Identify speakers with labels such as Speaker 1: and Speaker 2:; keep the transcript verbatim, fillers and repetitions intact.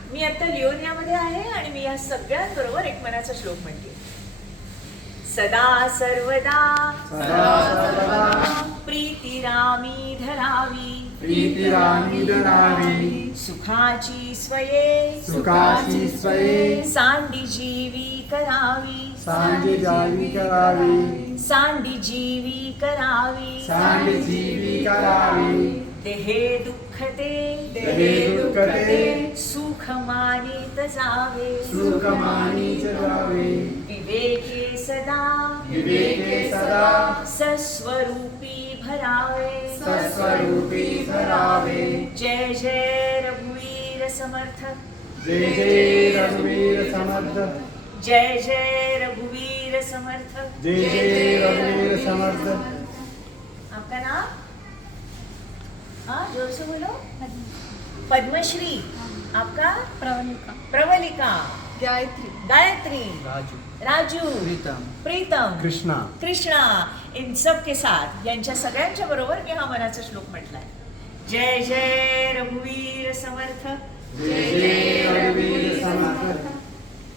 Speaker 1: मी आता लिओनियामध्ये आहे आणि मी या सगळ्यांबरोबर एक मनाचा श्लोक म्हणते. सदा सर्वदा
Speaker 2: सदा सर्वदा
Speaker 1: प्रीतिरामी धरावी
Speaker 2: प्रीतिरामी धरावी
Speaker 1: सुखाची स्वये
Speaker 2: सुखाची स्वये
Speaker 1: सांडी जीवी करावी
Speaker 2: सांडी जावी करावी
Speaker 1: सांडी जीवी करावी
Speaker 2: सांडी जीवी करावी
Speaker 1: देहे दुःखते
Speaker 2: देहे दुःखते
Speaker 1: सुख मानित जावे
Speaker 2: सुख मानित जावे
Speaker 1: विवेके सदा
Speaker 2: विवेके सदा
Speaker 1: सस्वरूपी भरावे
Speaker 2: सस्वरूपी भरावे
Speaker 1: जय जय रघुवीर समर्थ
Speaker 2: जय जय रघुवीर समर्थ
Speaker 1: जय जय रघुवीर समर्थ
Speaker 2: जय जय रघुवीर समर्थ.
Speaker 1: आपका नाम? हाँ जोर से बोलो. पद्मश्री. आपका?
Speaker 3: प्रवलिका,
Speaker 1: प्रवलिका.
Speaker 3: गायत्री,
Speaker 1: गायत्री.
Speaker 2: राजू,
Speaker 1: राजू.
Speaker 2: प्रीतम,
Speaker 1: प्रीतम.
Speaker 2: कृष्णा.
Speaker 1: कृष्णा. इन सब के साथ यांच्या सगळ्यांच्या बरोबर मी हा मनाचा श्लोक म्हटलाय. जय जय रघुवीर समर्थ
Speaker 2: जय जय रघुवीर समर्थ